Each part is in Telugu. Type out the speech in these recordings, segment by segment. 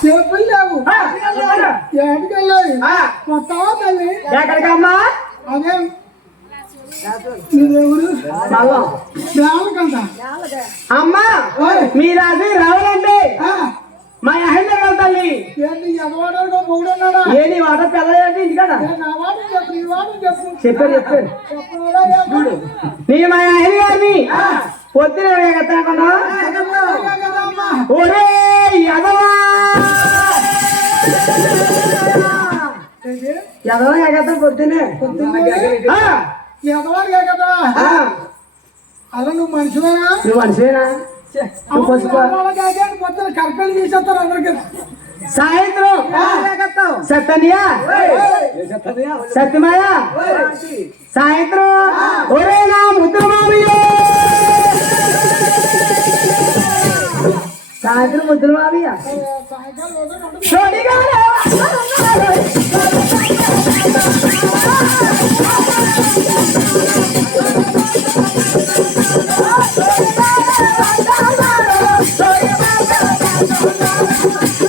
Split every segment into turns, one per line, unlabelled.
చెప్పులు లేవు
ఆ,
కొత్తవా తల్లి
ఎక్కడికమ్మా?
అదే.
అమ్మా మీరాది రావాలండి.
ఆ,
మా తల్లి.
ఏంటి ఎగవాడో పొగుడున్నాడా
ఏ నీ మాట పిల్లలేంటి ఇంటికాడ? చెప్పారు చెప్పారు. నీ మా ఆయన గారిని పొద్దున ఎగతాకుండా ఎదవా ఎగతా పొద్దునే
కదా
ఆ,
అలా నువ్వు మనిషివేనా?
నువ్వు మనిషివేనా?
కర్పలు తీసేస్తారు అందరికి.
సాయంత్రం. సత్తనియా సత్యమాయ సాయంత్రం. ఒరే నా ముద్ర మామయ్య సాయంత్రం ముద్ర మామయ్య
సాయంకాలం రోజు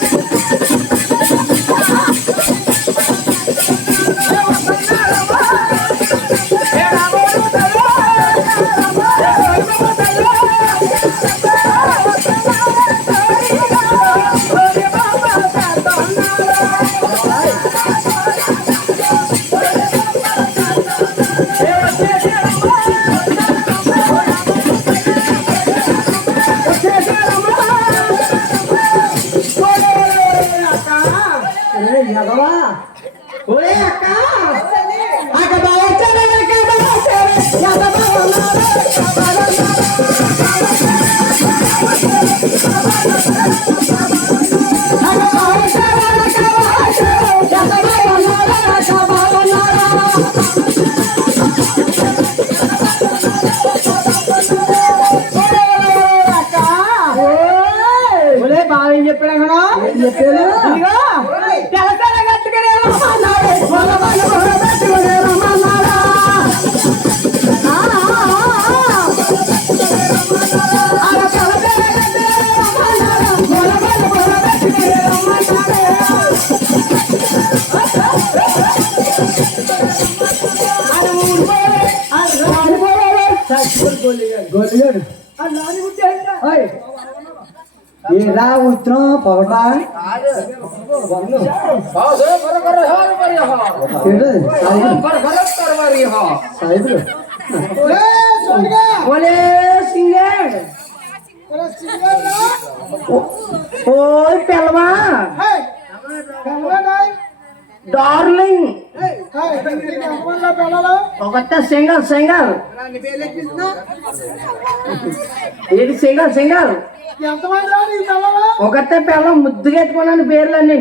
ఉన్నాడు. ఒరే బాగా ఏం చెప్పాడు ఏం చెప్పాడు? એલા
ઉત્ર ભગવાન સાહેબ બોલે
ఒకటే సింగల్ సింగల్. ఏది సింగల్ సింగల్?
పిల్లలు
ఒకటే పిల్ల ముద్దుగా ఎత్తుకున్నాను పేర్లన్నీ